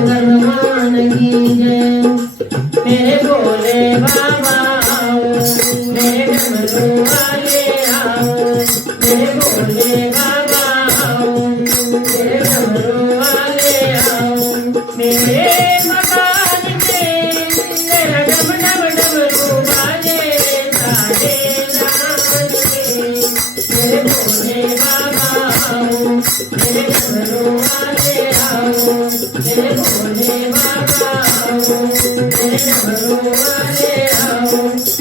भगवान की जय। मेरे भोले बाबा आओ, मेरे डमरू वाले आओ, मेरे भोले बाबा आओ, मेरे डमरू वाले आओ। मेरे मकान में तेरा डम डम डमरू वाले सारे नाच में। मेरे भोले बाबा आओ, मेरे डमरू वाले आओ, मेरे भोले बाबा आओ, मेरे डमरू वाले आओ।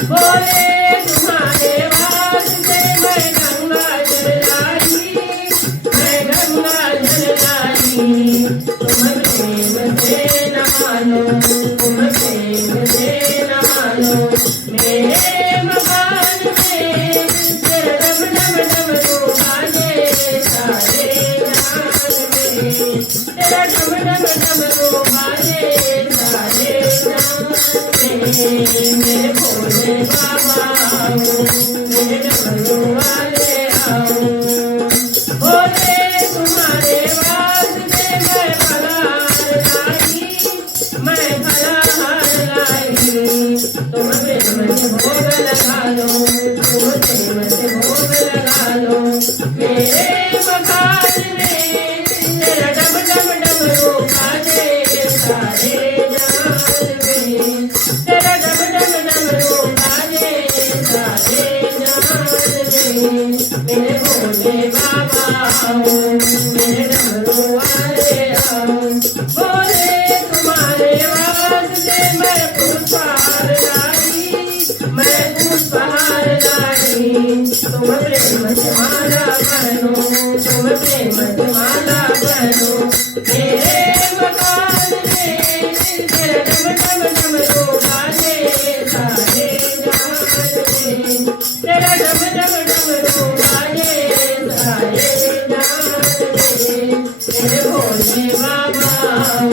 भोले तुम्हारे वास्ते मैं गंगा जल लाई, मैं गंगा जल लाई। तुम प्रेम से न मानो, तुम प्रेम से न मानो। मेरे मकान में तेरा डम डम डमरू वाले सारे नाच में। तेरा डम डम डमरू वाले सारे नाच में। मेरे भोले बाबा आओ, मेरे डमरू वाले आओ। भोले तुम्हारे वास्ते मैं फलाहार लाई, मैं फलाहार लाई। तुम प्रेम से भोग लगा लो, तुम प्रेम से भोग लगा लो। मेरे मकान में तेरा डम डम डमरू वाले सारे नाच में। तेरा डम डम डमरू वाले सारे नाच में। मेरे भोले बाबा आओ, मेरे डमरू वाले आओ। भोले तुम्हारे वास्ते मैं पुष्पहार लाई, मैं पुष्पहार लाई। तुम प्रेम से माला बनो, तुम प्रेम से माला बनो। मेरे मकान में तेरा डम डम डमरू वाले सारे नाच में। तेरा डम डम डमरू वाले सारे नाच में। मेरे भोले बाबा आओ,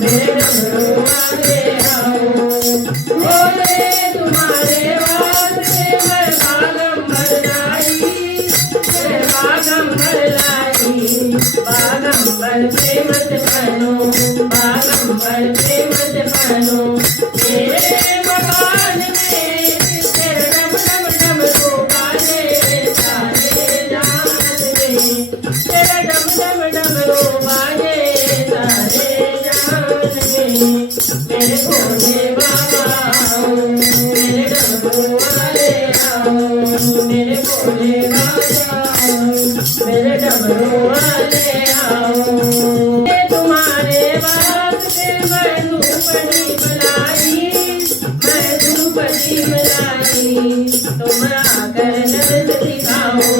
मेरे डमरू वाले आओ। भोले तुम्हारे वास्ते मैं बागंबर लाई, मैं बागंबर लाई। बागंबर प्रेम से बनो, बागंबर प्रेम से बनो। मेरे मकान में तेरा डम डम डमरू वाले सारे नाच में। तेरा डम डम डमरू वाले सारे नाच में। मेरे भोले बाबा आओ, मेरे डमरू वाले आओ, मेरे भोले बाबा आओ, मेरे डमरू वाले आओ। तुम्हारे वास्ते मैं धूपड़ी बनाई, मैं धूपड़ी बनाई। तुम आकर नृत्य दिखाओ,